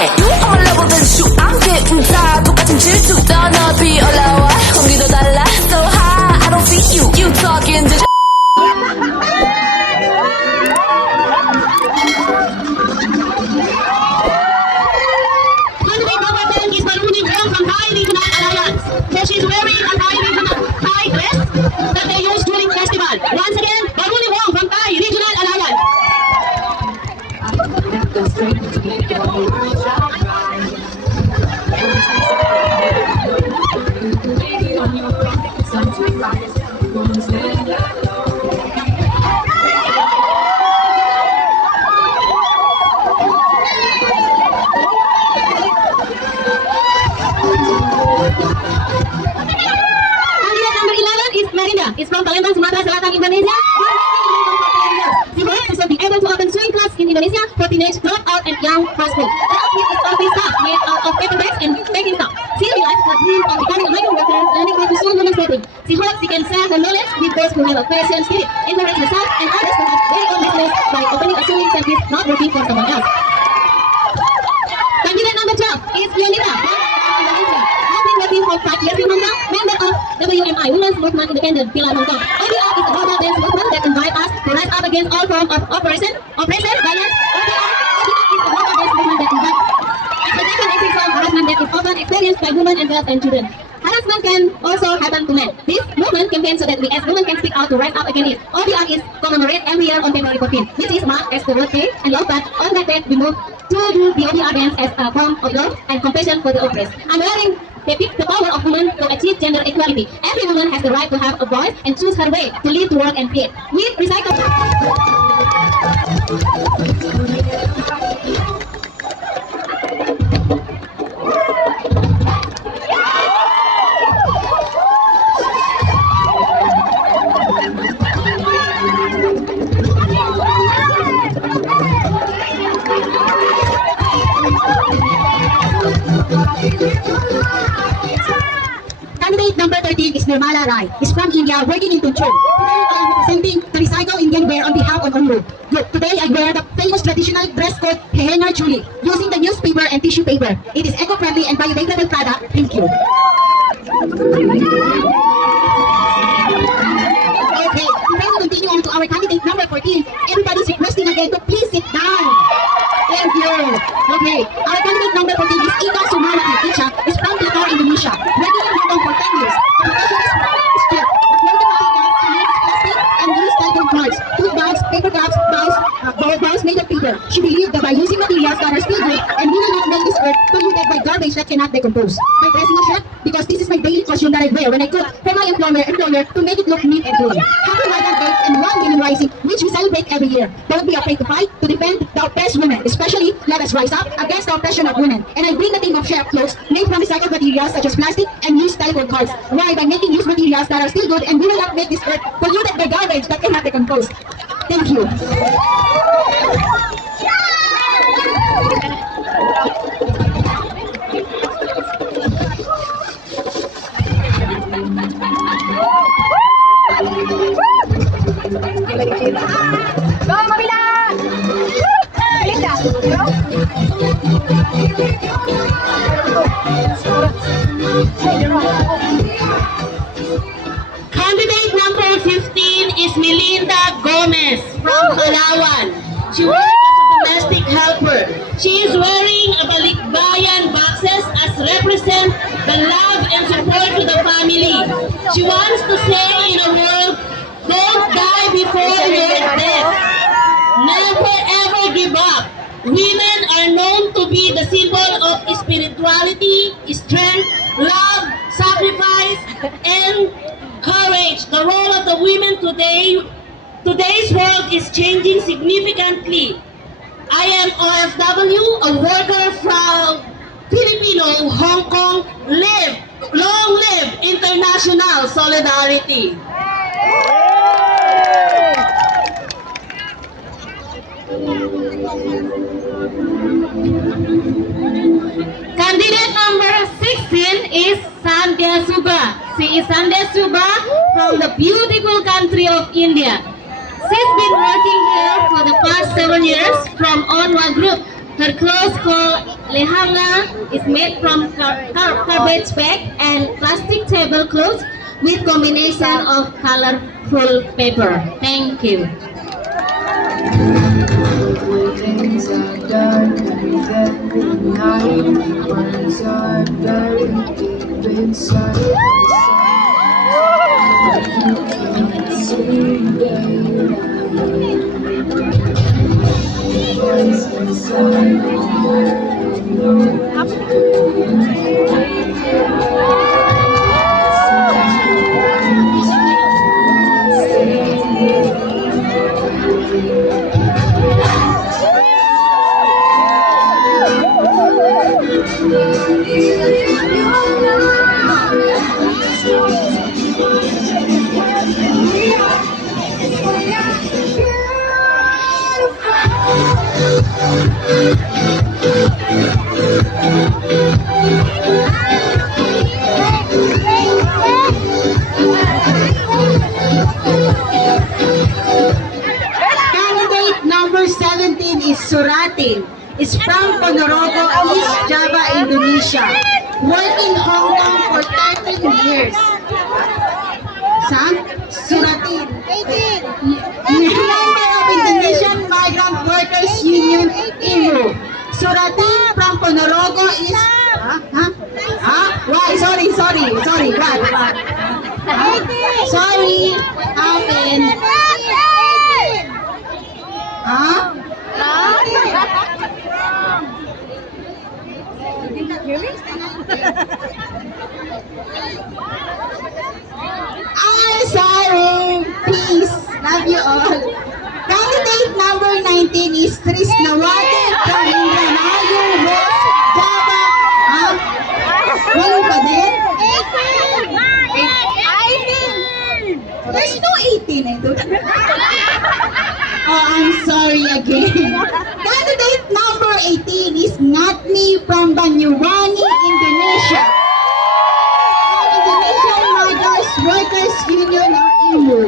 can't You on my level then shoot I'm getting tired 똑같은 질투 더 높이 올라와 공기도 달라 so high I don't see you You talking to Candidate number 10 is Maruni Wong from Thai Regional Alliance. So she's wearing a Thai regional Thai dress that they use during festival. Once again, Maruni Wong from Thai Regional Alliance. Candidate number 11 is Merinda. It's from Palembang, Sumatera Selatan, Indonesia. She hopes to be able to open sewing class in Indonesia for teenage dropout and young household. The outfit is office stuff made out of paper bags and baking stuff. She realized her dream of becoming a migrant worker, learning how to sew women's clothing. She hopes she can share her knowledge with those who have a passion spirit, encourage herself and others to have their own business by opening a sewing service, not working for someone else. Candidate number 12 is Leonita from Indonesia. Has been working for 5 years in Hong Kong, member of WMI, Women's Movement Independent, Pilar Hong Kong. ODR is a global dance movement that invites us to rise up against all forms of oppression, violence. ODR is a global dance movement that invites exploitation and sexual harassment that is often experienced by women and girls and children. Harassment can also happen to men. This movement campaigns so that we as women can speak out to rise up against it. ODR is commemorated every year on February 14, which is marked as the World Day and Love, but on that day we move to do the ODR dance as a form of love and compassion for the oppressed. I'm wearing the power of women to achieve gender equality. Every woman has the right to have a voice and choose her way to live, to work, and create. We recycle. Candidate number 13 is Nirmala Rai. Is from India, working in Tunchur. Today I am representing the Recycle Indian Wear on behalf of Onru. Look, today I wear the famous traditional dress code Hehenar Chuli, using the newspaper and tissue paper. It is eco-friendly and biodegradable product. Thank you. Okay, before we continue on to our candidate number 14, everybody's requesting again to please sit down. Thank you. Okay, our candidate number 14 is Ika Sumawati Icha, is from Blitar, Indonesia. Working in Hong Kong for 10 years. The profession is skilled. The clothing materials use plastic and use styrofoam cards, food bags, paper cups, bows made of paper. She believed that by using materials that are still good and we will not make this earth polluted by garbage that cannot decompose. By dressing a shirt, because this is my daily costume that I wear when I cook for my employer to make it look neat and clean. Happy Mother's Day and 1 Million Rising, which we celebrate every year. Don't be afraid to fight, to defend the oppressed women. Especially, let us rise up against the oppression of women. And I bring the theme of share clothes made from recycled materials such as plastic and used styrofoam cards. Why? By making used materials that are still good and we will not make this earth polluted by garbage that cannot decompose. Thank you. Go, Mabila! Linda, Candidate number 15 is Melinda Gomez from Palawan. She works as a domestic helper. She is wearing a balikbayan boxes as represent the love and support to the family. She wants to say in a world, don't die before you're dead. Never ever give up. Women are known to be the symbol of spirituality, strength, love, sacrifice, and courage. The role of the women today's world is changing significantly. I am OFW, a worker from Filipino, Hong Kong. Long live international solidarity. Candidate number 16 is Sandhya Suba. She is Sandhya Suba from the beautiful country of India. She's been working here for the past 7 years from Onwa Group. Her close Lehanga is made from garbage bag and plastic tablecloths with combination of colorful paper. Thank you. Things are dark and every night ones are buried deep inside the sun. You can't see daylight. What's inside Candidate number 17 is Suratin. Is from Ponorogo, East Java, Indonesia. Worked in Hong Kong for 13 years. Sam? Suratin. 18. Member of Indonesian Migrant Workers Union, IMU. Suratin from Ponorogo is... Why? Sorry. What? Sorry. Happened. I'm sorry. Peace. Love you all. Candidate number 19 is Trisnawati from Indramayu, West Java. Walo pa din? 18. There's no 18 eh. Oh, I'm sorry again. Candidate number 18 is Natmi from Banyuwangi, Indonesia. Indonesian Migrant Workers Union or IMU.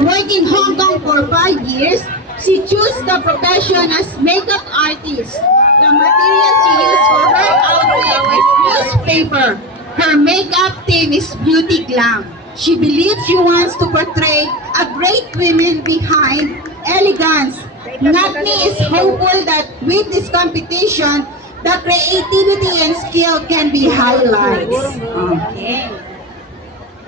Worked in Hong Kong for 5 years, she chose the profession as makeup artist. The material she used for her outfit is newspaper. Her makeup theme is beauty glam. She believes she wants to portray a great woman behind elegance. Natni is hopeful that with this competition, the creativity and skill can be highlights.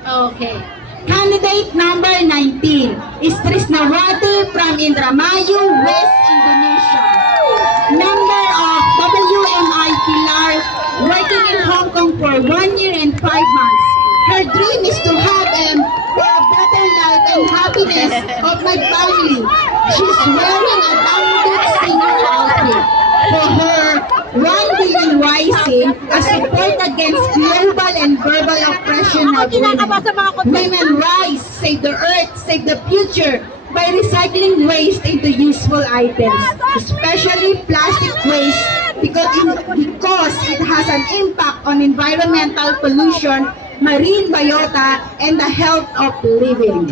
Okay. Candidate number 19 is Trisnawati from Indramayu, West Indonesia. Member of WMI Pilar, working in Hong Kong for 1 year and 5 months. Her dream is to have a better life and happiness of my family. She's wearing a dangdut singer outfit. For her 1 billion rising, a support against global and verbal oppression of women. Women rise, save the earth, save the future by recycling waste into useful items, especially plastic waste because it has an impact on environmental pollution, marine biota, and the health of living.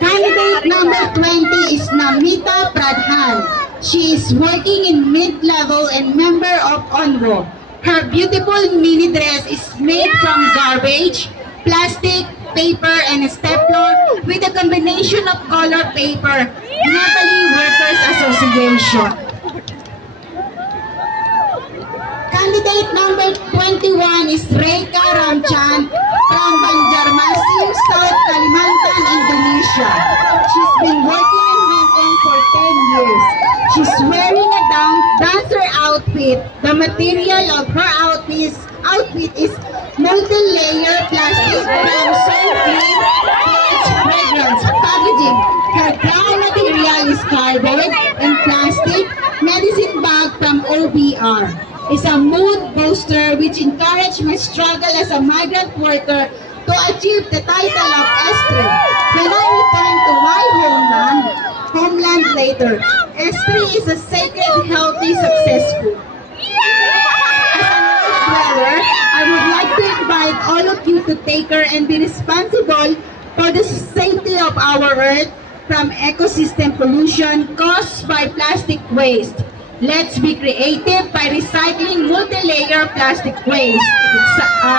Candidate number 20 is Namita Pradhan. She is working in mid-level and member of ONWO. Her beautiful mini dress is made from garbage, plastic, paper, and stapler with a combination of color paper. Nepali Workers Association. Candidate number 21 is Reika Ramchan from Banjarmasin, South Kalimantan, Indonesia. She's been working in Hong Kong for 10 years. She's wearing a dancer outfit, the material of her outfit is multi-layer plastic from soap-free fragrance packaging. Her ground material is cardboard and plastic medicine bag from OBR. Is a mood booster which encouraged my struggle as a migrant worker to achieve the title of Estre. When I return to my homeland later, Estre is a sacred, healthy, successful. As an earth dweller, I would like to invite all of you to take care and be responsible for the safety of our earth from ecosystem pollution caused by plastic waste. Let's be creative by recycling multi-layer plastic waste.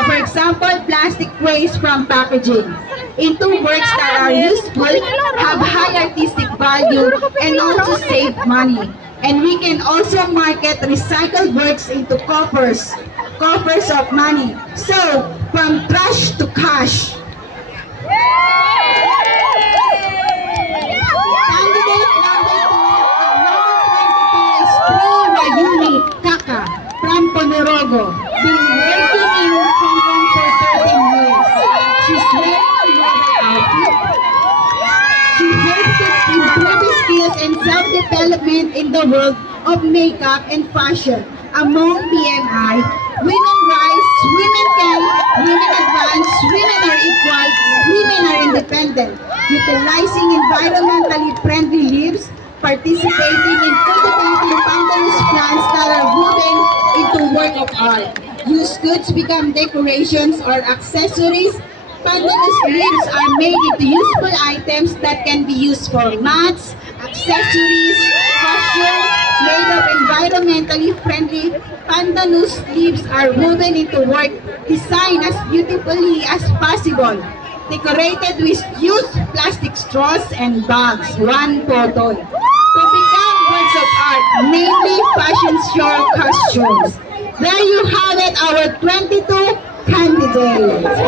For example, plastic waste from packaging into works that are useful, have high artistic value, and also save money. And we can also market recycled works into coffers of money. So, from trash to cash. Candidate number 22 is Kaka from Ponorogo. Been working in Hong Kong for 13 years. She's wearing a model outfit. She hopes to improve her skills and self-development in the world of makeup and fashion. Among BMI, women rise, women can, women advance, women are equal, women are independent. Utilizing environmentally friendly leaves, participating in cultivating pandanus plants that are woven into work of art. Used goods become decorations or accessories. Pandanus leaves are made into useful items that can be used for mats, accessories, fashion, made of environmentally friendly. Pandanus leaves are woven into work designed as beautifully as possible. Decorated with used plastic straws and bags, one photo. To become works of art, namely fashion show costumes. There you have it, our 22 candidates.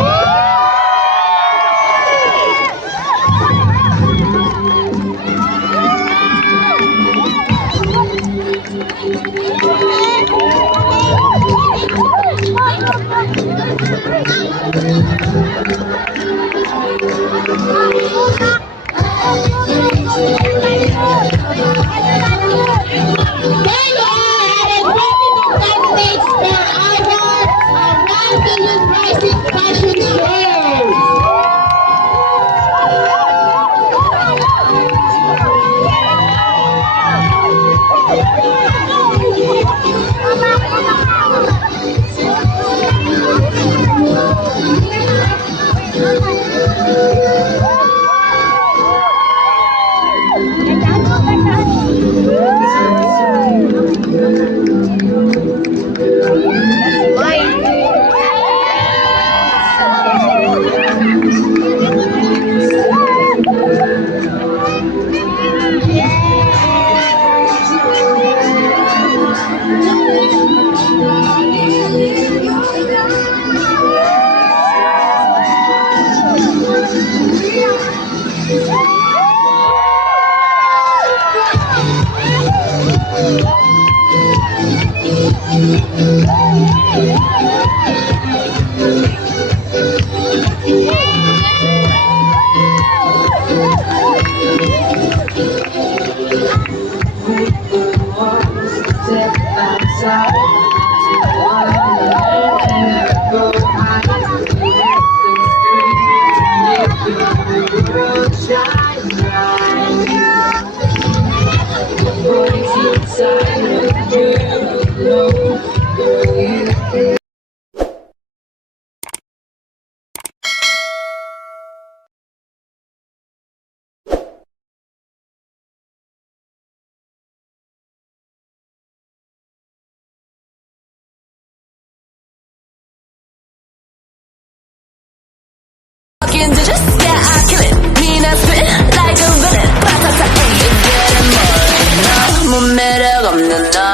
Indigenous, yeah, I kill it. Mean I spit like a villain. Ba-ta-ta, hey, you getting more. 너무 매력 없는 너.